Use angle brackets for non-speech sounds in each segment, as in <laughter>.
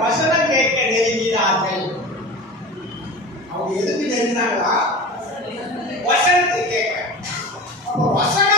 வசனம் கேட்க நெருங்கினார்கள். அவங்க எதுக்கு நெருங்கினாங்களா? வசனத்தை கேட்க. அப்ப வசனம்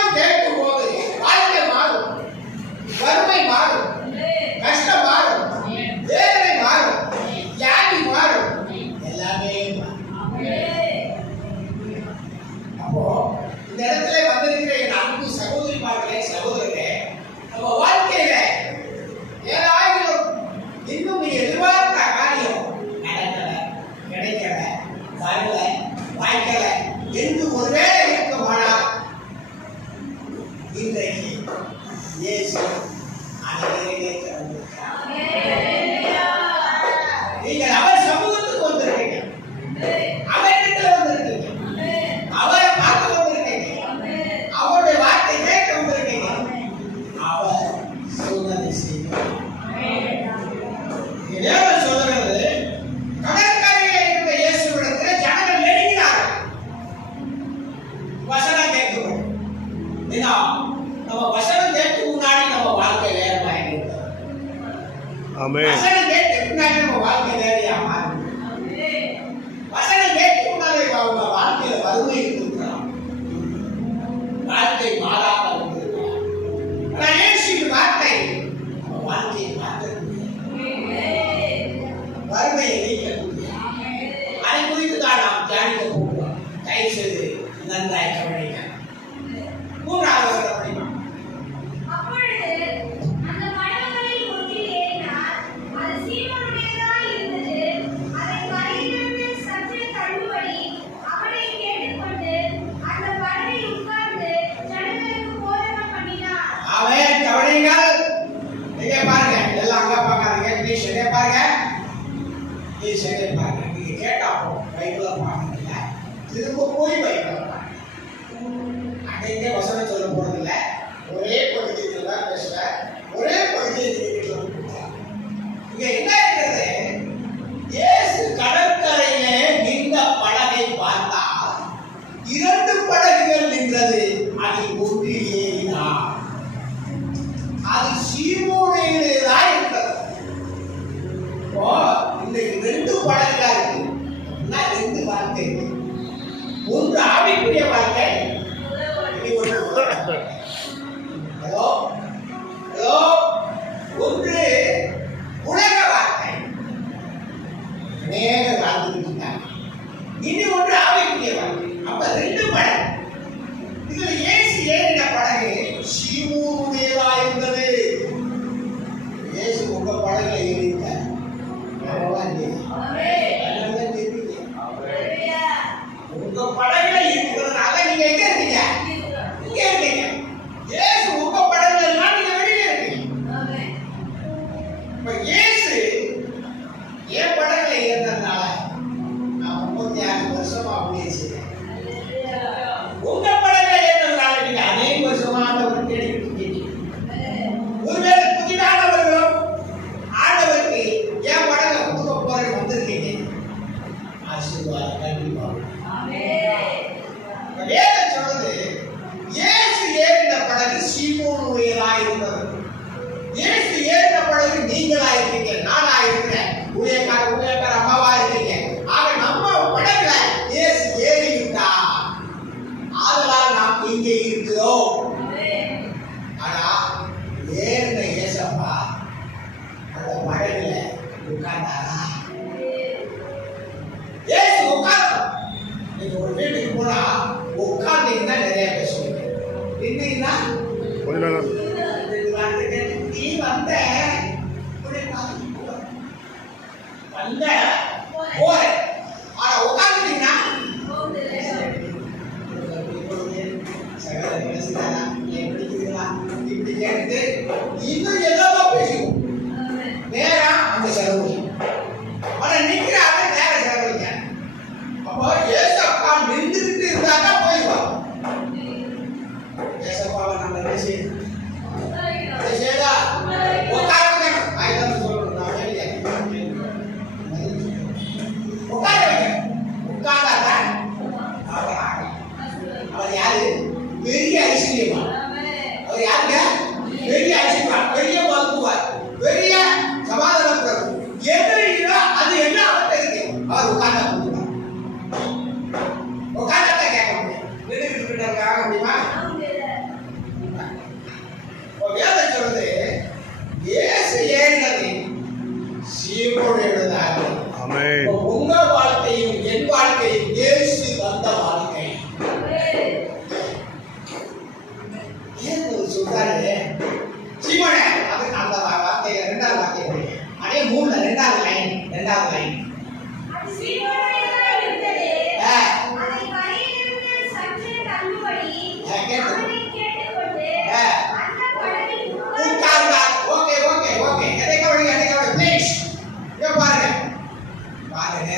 Olha.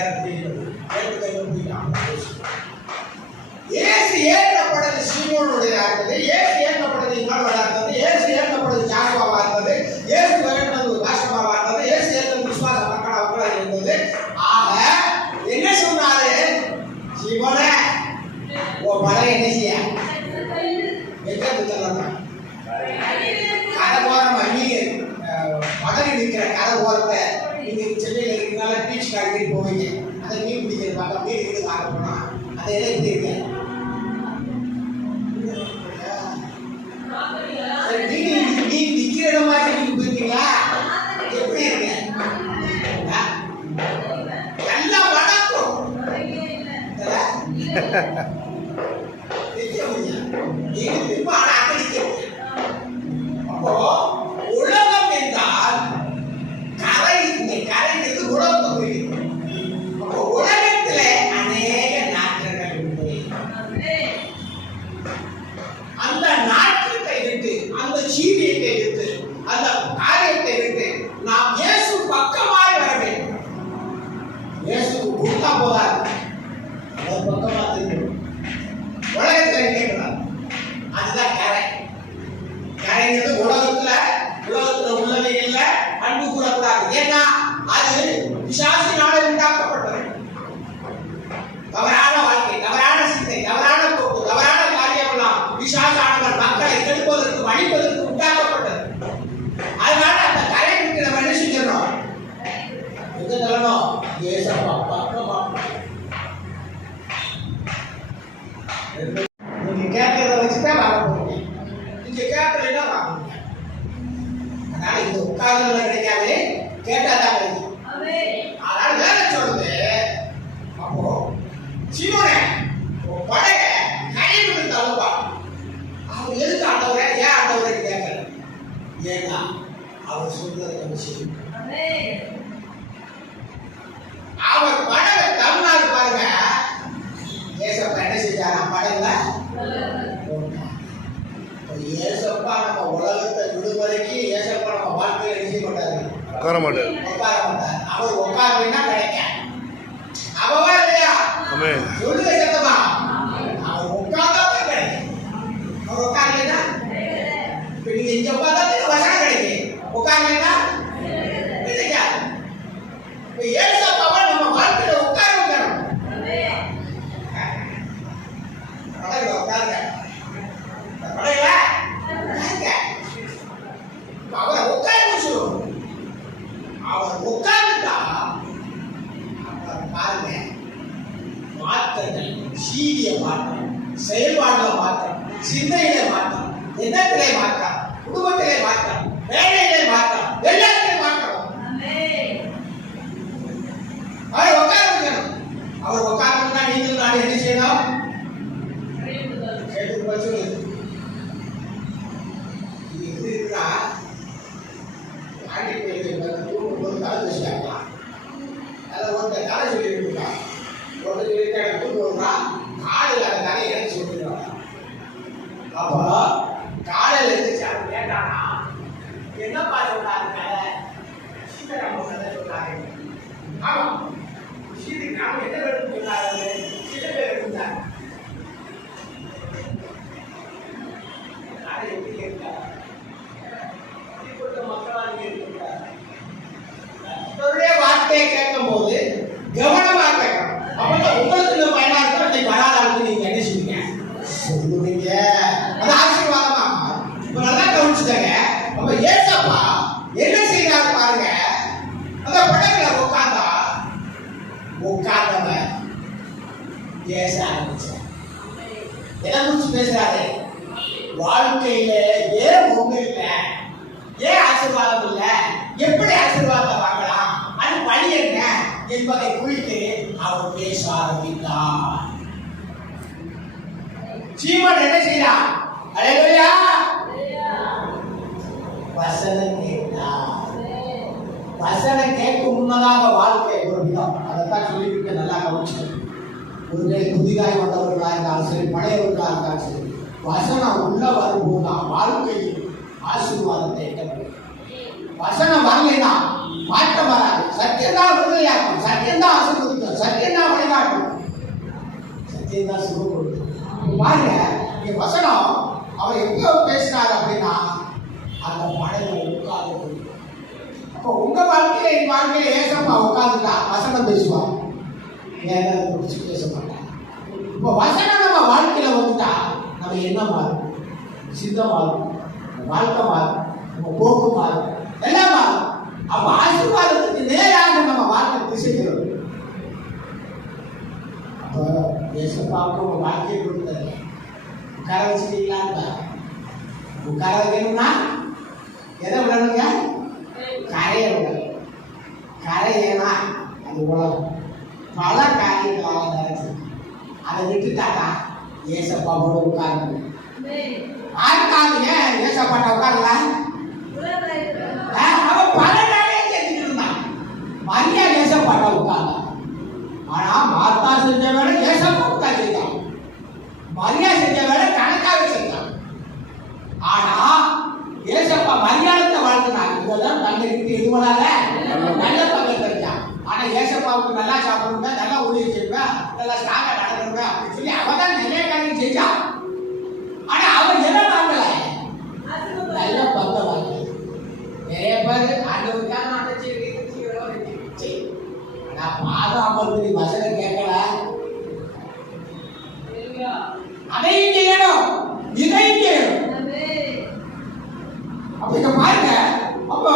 நேரத்தை ஏற்று கையெழுத்திட்டான் ஏசு ஏற்றப்பட்டது சீமோனுடைய ஆகிறது ஏசு ஏற்றப்பட்டது இம்மால் ஏசு அதை எழுதிருக்கேன் <laughs> <laughs> நீங்க திரும்ப Amém. இந்த திரைவாய் குறிச்சு பேசுறாரு. வாழ்க்கையில ஏன் ஒண்ணு இல்லை? ஏன் ஆசீர்வாதம் இல்ல? எப்படி ஆசீர்வாதத்தை வாங்கலாம்? அது வழி என்ன? என்பதை குறித்து அவர் பேச ஆரம்பித்தார். சீமன் என்ன செய்யலாம் அலையா வசனம் கேட்டார். வசனம் கேட்கும் முன்னதாக வாழ்க்கை ஒரு விதம். அதைத்தான் சொல்லிவிட்டு நல்லா கவனிச்சுக்கணும் ஒருவேளை புதிதாய் வந்தவர்களாக இருந்தாலும் சரி பழையவர்களாக இருந்தாலும் சரி வசனம் உள்ள வரும்போது தான் வாழ்க்கையில் ஆசீர்வாதத்தை எட்டப்படுது வசனம் வரலைன்னா மாற்றம் வராது சத்தியந்தான் விடுதலையாக்கும் சத்தியந்தான் ஆசீர்வதிக்கும் சத்தியந்தான் வழிகாட்டும் சத்தியந்தான் சுகம் கொடுக்கும் பாருங்க இங்க வசனம் அவர் எங்க பேசினார் அப்படின்னா அந்த மழையில உட்கார்ந்து அப்போ உங்க வாழ்க்கையில என் வாழ்க்கையில ஏசப்பா உட்காந்துட்டா வசனம் பேசுவான் வேற பிடிச்சி பேசுவாங்க இப்போ வசனம் நம்ம வாழ்க்கையில் வந்துட்டா நம்ம என்ன மாறும்? சித்தம் மாறும் வாழ்க்கை மாறும் நம்ம போக்கு மாறும் எல்லாம் மாறும். அப்போ ஆசீர்வாதத்துக்கு நேராக நம்ம வாழ்க்கை திசைகிறது அப்போ ஏசப்பாவுக்கு உங்கள் வாழ்க்கையை கொடுத்தாரு. உட்கார வச்சுட்டீங்களான்னு உட்கார வைக்கணும்னா எதை விடணுங்க? கரையை விடணும். கரை ஏன்னா அது உலகம். பல காரியங்களாக நடக்குது அதை விட்டுட்டாக்கா ஏசப்பாவோட உட்காரணும் யாருக்காக ஏன் ஏசப்பாட்ட உட்காரல அவன் பல வேலையை செஞ்சுட்டு இருந்தான் மரியா ஏசப்பாட்ட உட்கார்ந்தா. ஆனா மாத்தா செஞ்ச வேலை ஏசப்பா உட்கார் செஞ்சான் மரியா செஞ்ச வேலை கணக்காக செஞ்சான் ஆனா ஏசப்பா மரியாதை வாழ்த்தினார் இதெல்லாம் தங்களுக்கு இது பண்ணால நல்ல பங்கு தெரிஞ்சான் ஆனா ஏசப்பாவுக்கு நல்லா சாப்பிடணுங்க நல்லா ஊழியர் செய்வேன் நல்லா ஸ்ட்ராங்கா நடக்கணுங்க அப்படின்னு சொல்லி அவன் தான் நிறைய காரியம் செஞ்சான் ஆனா அவன் என்ன வாங்கல நல்ல பங்கு வாங்கல நிறைய பேர் ஆண்டவருக்காக நான் அதை செய்வேன், இதை செய்வேன், இதை செய்வேன். ஆனா பாதாமருக்கு வசனம் கேட்கல அதையும் செய்யணும் இதையும் செய்யணும் அப்ப இங்க பாருங்க அப்போ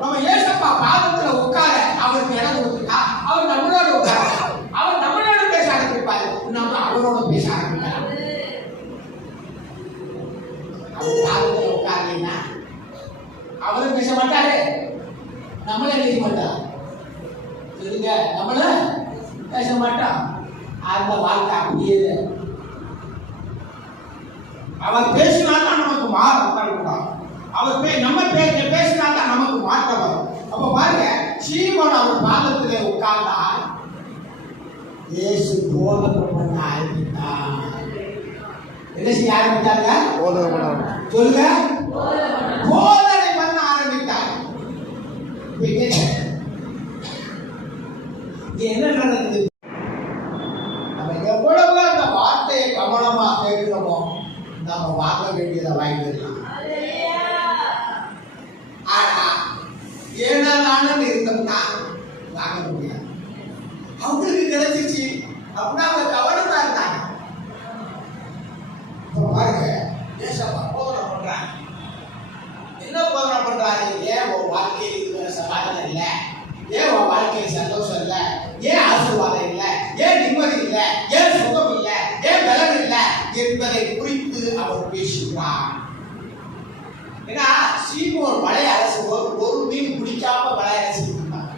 நம்ம ஏசப்பா பாதத்துல உட்கார அவருக்கு இடம் கொடுத்துட்டா அவர் நம்மளோட உட்கார அவர் நம்மளோட பேச ஆரம்பிப்பாரு நம்ம அவரோட பேச ஆரம்பிக்கலாம் அவர் பாதத்துல உட்காரலைன்னா அவரும் பேச மாட்டாரு நம்மள பேச மாட்டார் சொல்லுங்க நம்மள பேச மாட்டோம் அந்த வாழ்க்கை அப்படியே இருக்கு. அவர் பேசினா தான் நமக்கு மாறும் கரெக்டாக அவர் பே நம்ம பேச பேசினா தான் நமக்கு மாற்றம் வரும் அப்ப பாருங்க சீமோன் அவர் பாதத்திலே உட்கார்ந்தா இயேசு போதனை பண்ண ஆரம்பித்தார் என்ன செய்ய ஆரம்பித்தாங்க போதனை பண்ண ஆரம்பிச்சார். சொல்லுங்க போதனை பண்ண ஆரம்பித்தார் இப்ப இங்க இங்க என்ன நடக்குது? நம்ம எவ்வளவு அந்த வார்த்தையை கவனமா கேட்கிறோமோ நாம வாங்க வேண்டியதை வாங்கிடலாம் ஆனா ஏழா நானும் இருந்தோம்னா வாங்க முடியாது அவங்களுக்கு கிடைச்சிச்சு அப்படின்னா அவங்க கவனமா இருந்தாங்க இப்ப பாருங்க ஏசப்பா போதனை பண்றாங்க என்ன போதனை பண்றாரு ஏன் உன் வாழ்க்கையில் இருக்கிற சமாதானம் இல்ல ஏன் உன் வாழ்க்கையில் சந்தோஷம் இல்ல ஏன் ஆசீர்வாதம் இல்ல ஏன் நிம்மதி இல்ல ஏன் சுகம் இல்ல ஏன் பலன் இல்ல என்பதை குறித்து அவர் பேசுகிறார் ஏன்னா சீமோன் மலை அரசு ஒரு ஒரு மீன் பிடிக்காம மலை அரசு இருந்தாங்க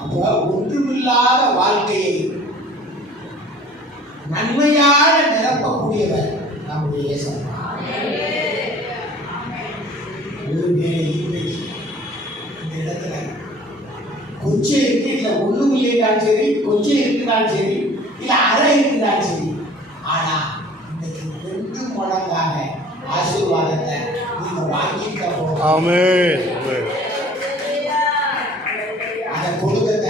அப்ப ஒன்றுமில்லாத வாழ்க்கையை நன்மையாக நிரப்பக்கூடியவர் நம்முடைய இயேசப்பா. இந்த இடத்துல கொஞ்சம் இருக்கு இல்ல ஒண்ணும் இல்லைனாலும் சரி கொஞ்சம் இருக்குனாலும் சரி இல்ல அரை இருக்குனாலும் சரி ஆனா இன்னைக்கு ரெண்டு மடங்காக ஆசீர்வாதத்தை நீங்க வாங்கிக்க ஆமென். அதை கொடுக்கத்த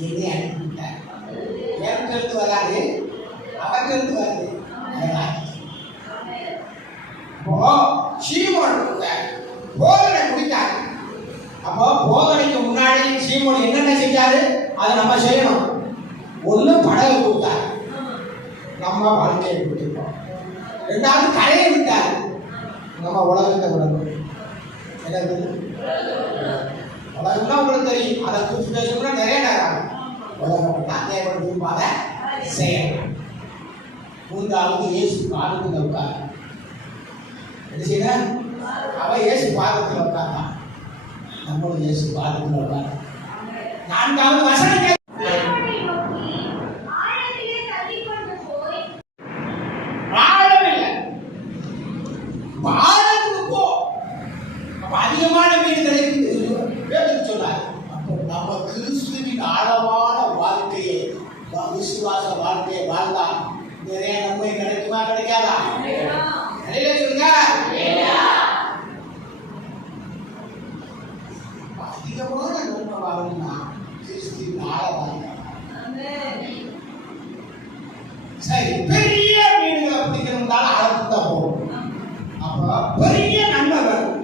என்னை அனுப்பிவிட்டார் எனக்கு வராது அவருக்கு வருது இப்போ போதனை முடித்தார் அப்போ போதனைக்கு முன்னாடி சீமோன் என்னென்ன செஞ்சாரு அதை நம்ம செய்யணும் ஒண்ணு படகு கொடுத்தார் நம்ம வாழ்க்கையை கொடுத்துருக்கோம் ரெண்டாவது கரையை விட்டார் நம்ம உலகத்தை விடணும் என்னது உலகம்னா உங்களுக்கு தெரியும் அதை குறித்து பேசணும்னா நிறைய நேரம் ஆகும். உலகம் தான் செயல் மூன்றாவது இயேசு பாதத்தில் உட்கார். என்ன செய்யற? அவ இயேசு பாதத்தில் உட்கார்ந்தான் நம்மளும் இயேசு பாதத்தில் உட்கார் நான்காவது வசனம் கேட்க- அவனை நோக்கி ஆழத்திலே தள்ளிக்கொண்டு போய் ஆழமில்லை ஆழத்துக்கு போ அப்ப அதிகமான மீன் கிடைக்குது வேதம் சொன்னார் அப்போ நம்ம கிறிஸ்துவின் ஆழமான வாழ்க்கையை வா- விசுவாச வாழ்க்கையை வாழ்ந்தா நிறைய நன்மை கிடைக்குமா கிடைக்காதா கிடையில சொல்லுங்க அதிகமான நன்மை வரணும்னா கிறிஸ்துவின் ஆழ சரி பெரிய மீன்களை பிடிக்கணும்னாலும் ஆழத்துக்கு தான் போகணும். அப்ப பெரிய நன்மை வேணும்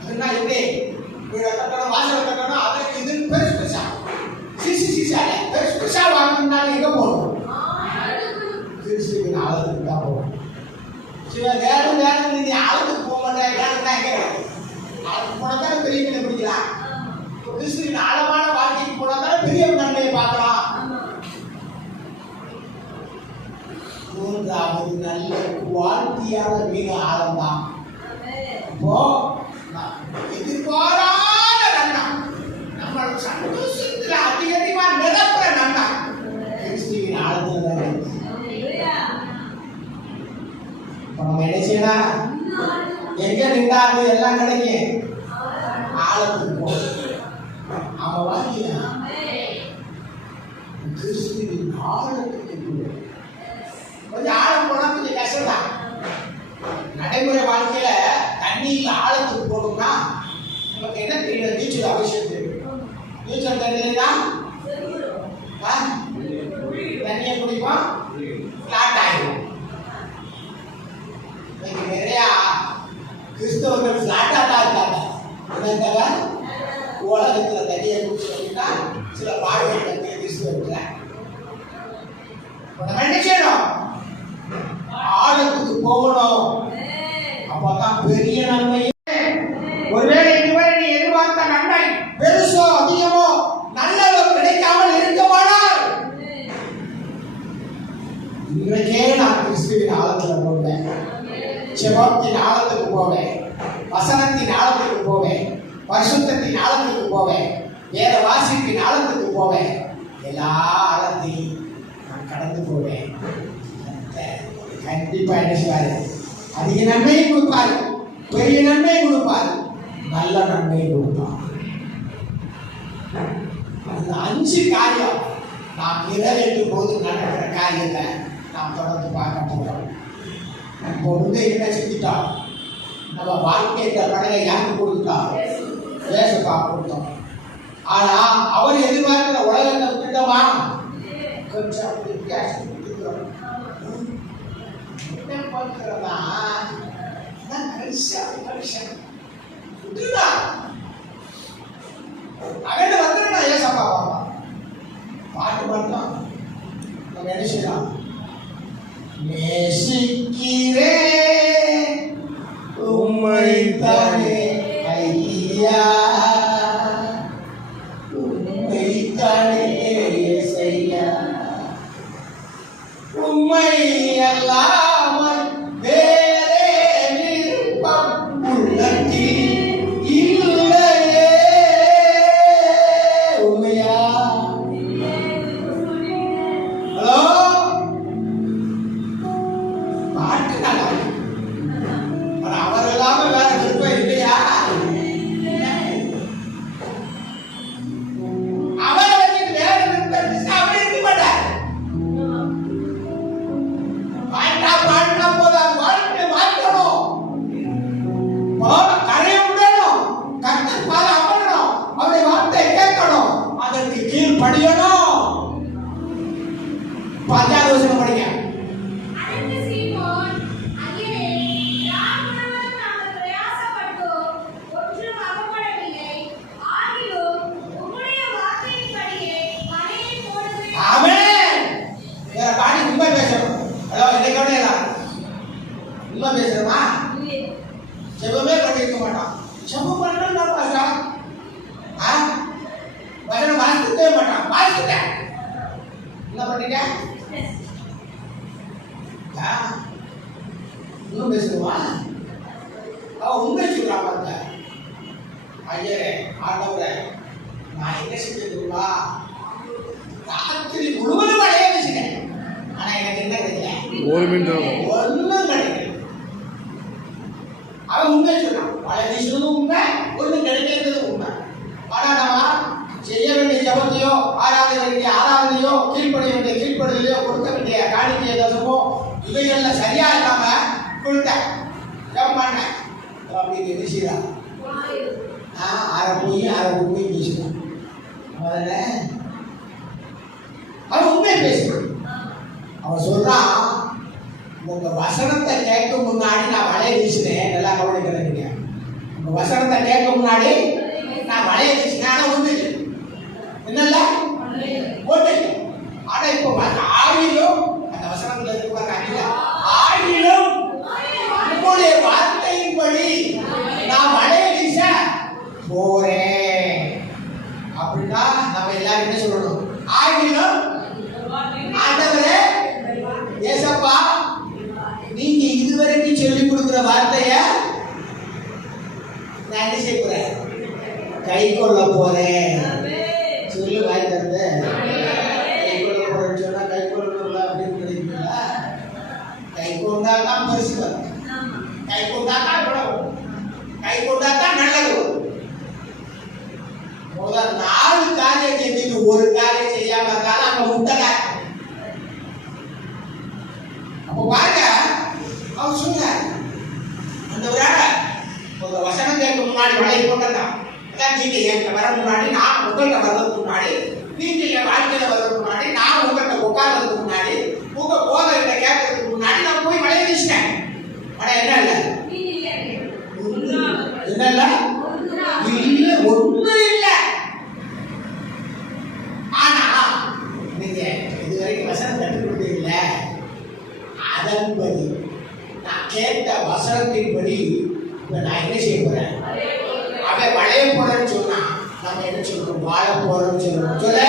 அதுனா எப்படி வீடை கட்டணும் வாசல் கட்டணும் அது இதுன்னு பெருசு பெருசா சிசி சிசால பெருசு பெருசா வாங்கணும்னாலும் எங்க போகணும் கிறிஸ்துவின் ஆழத்துக்கு தான் போகணும் சில வேறு வேறு நீ ஆழத்துக்கு போக மாட்டேன் ஏன்னா எங்க ஆழத்துக்கு போனா தான் கிறிஸ்துவின் ஆழமான வாழ்க்கைக்கு போனா தானே பெரிய நன்மையை பார்க்கலாம் மூன்றாவது நல்ல குவாலிட்டியான மிக ஆழம்தான் இப்போ நான் எதிர்பாராத நன்மை நம்ம சந்தோஷத்துல அதிகமா நிரப்புற நன்மை கிறிஸ்துவின் ஆழத்துல தான் இருக்கு. இப்ப நம்ம என்ன செய்யலாம் எங்க நின்றா அது எல்லாம் கிடைக்கும் ஆழத்துக்கு போகும் அவன் வாழ்க்கையில கிறிஸ்துவின் ஆழத்துக்கு கிறிஸ்தவர்கள் ஃபிளாட்டா தான் இருக்காங்க. என்னங்க உலகத்தில் தண்ணியை குடிச்சு அப்படின்னா சில வாழ்வுகள் வந்து கிறிஸ்தவர்கள் இப்ப நம்ம என்ன செய்யணும் ஆழத்துக்கு போகணும். அப்பதான் பெரிய ஆனா அவர் எதிர்பார்க்கிற உலகத்தை திட்டமா கொஞ்சம் அப்படி வித்தியாசம் விட்டுக்கிறோம். என்ன பாப்பா பாட்டு மட்டும் நம்ம என்ன செய்யலாம்? உண்மை பேசுறோமா செபமே பண்ணிருக்க மாட்டான். பண்ணலாம் பாஷா ஆ? வசனம் வாசிக்கவே மாட்டான். வாசிக்கிட்டேன் என்ன பண்ணிட்டேன் ஆ, இன்னும் பேசுவா அவ உண்மை சொல்றா பாருங்க. ஐயரே ஆண்டவரே நான் என்ன செஞ்சதுங்களா ராத்திரி முழுவதும் மழையே பேசினேன். ஆனா எனக்கு என்ன கிடைக்கல ஒரு மீன் தான் ஒண்ணும் கிடைக்கல அவன் உண்மை சொல்றான். மழை வீசுறதும் உண்மை ஒண்ணும் கிடைக்கிறது உண்மை. ஆனா நம்ம செய்ய வேண்டிய ஜபத்தையோ ஆராத வேண்டிய ஆராதனையோ கீழ்ப்படிய வேண்டிய கீழ்ப்படுதலையோ கொடுக்க வேண்டிய காணிக்கைய தசமோ இவைகள்ல சரியா இல்லாம கொடுத்தேன். ஜபம் பண்ணேன். அப்படின்னு என்ன செய்யலாம் ஆஹ் அரை போய் அரை உண்மை பேசுறான். முதல்ல அவன் உண்மை பேசுறான். அவன் சொல்றான் உங்க வசனத்தை கேட்க முன்னாடி நான் வலைய வீசினேன் நல்லா கவனிக்கிறீங்க உங்க வசனத்தை கேட்க முன்னாடி நான் வலைய வீசினேன் ஆனா உண்மை இல்லை. என்னல்ல ஒண்ணு இல்லை. ஆனா இப்போ அதன்படி நான் கேட்ட வசனத்தின்படி இப்போ நான் என்ன செய்ய போகிறேன் அவன் வளைய போகிறேன்னு சொன்னான் நம்ம என்ன சொல்கிறோம் வாழ போகிறோம்னு சொல்கிறோம் சொல்ல.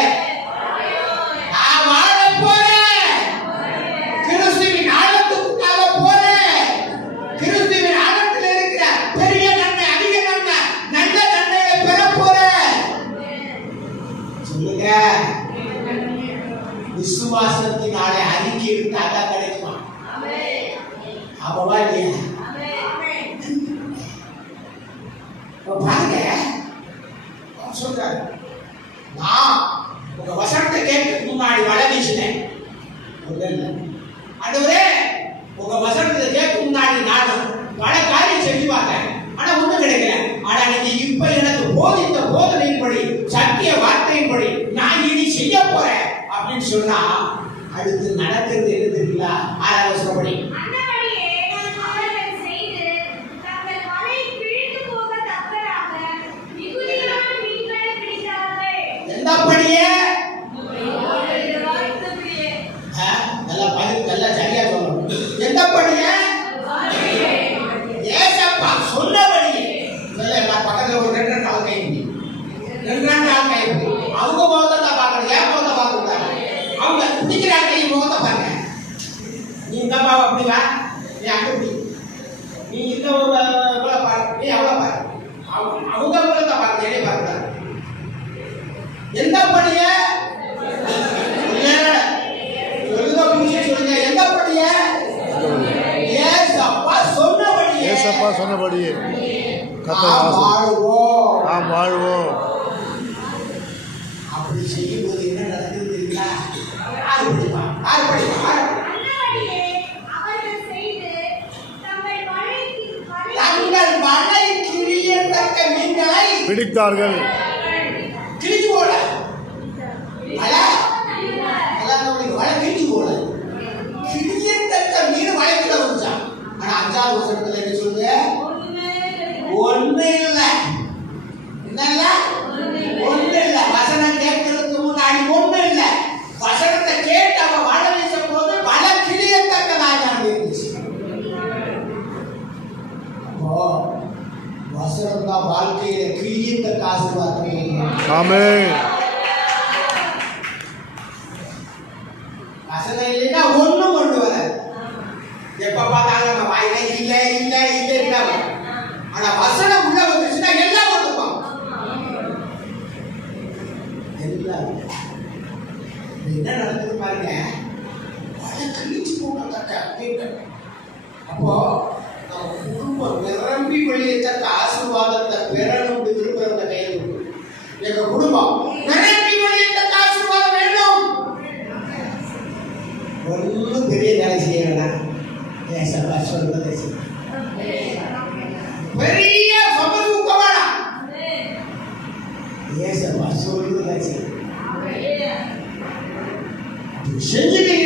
போதித்த போதனையின்படி சத்திய வார்த்தையின்படி நான் இனி செய்ய போறேன் அப்படின்னு சொன்னா அடுத்து நடக்கிறது என்ன தெரியல ஆராய்ச்சி சொன்னபடி வாழ்வோம். நாம் வாழ்வோம். அப்படி செய்யும்போது என்ன நடக்குது தெரியுமா? ஆறு படிப்பா ஆறு பிடித்தார்கள். அஞ்சாவது ஒண்ணு இல்ல என்னல்ல? ஒண்ணு இல்ல வசனம் கேட்கறதுக்கு முன்னாடி ஒண்ணு இல்ல வசனத்தை கேட்டு அவ வள வீச போது வள கிளியத்தக்கதாக இருந்துச்சு. அப்போ வசனம் தான் வாழ்க்கையில கிளியத்தக்க ஆசீர்வாதம் ஆமே 神经病。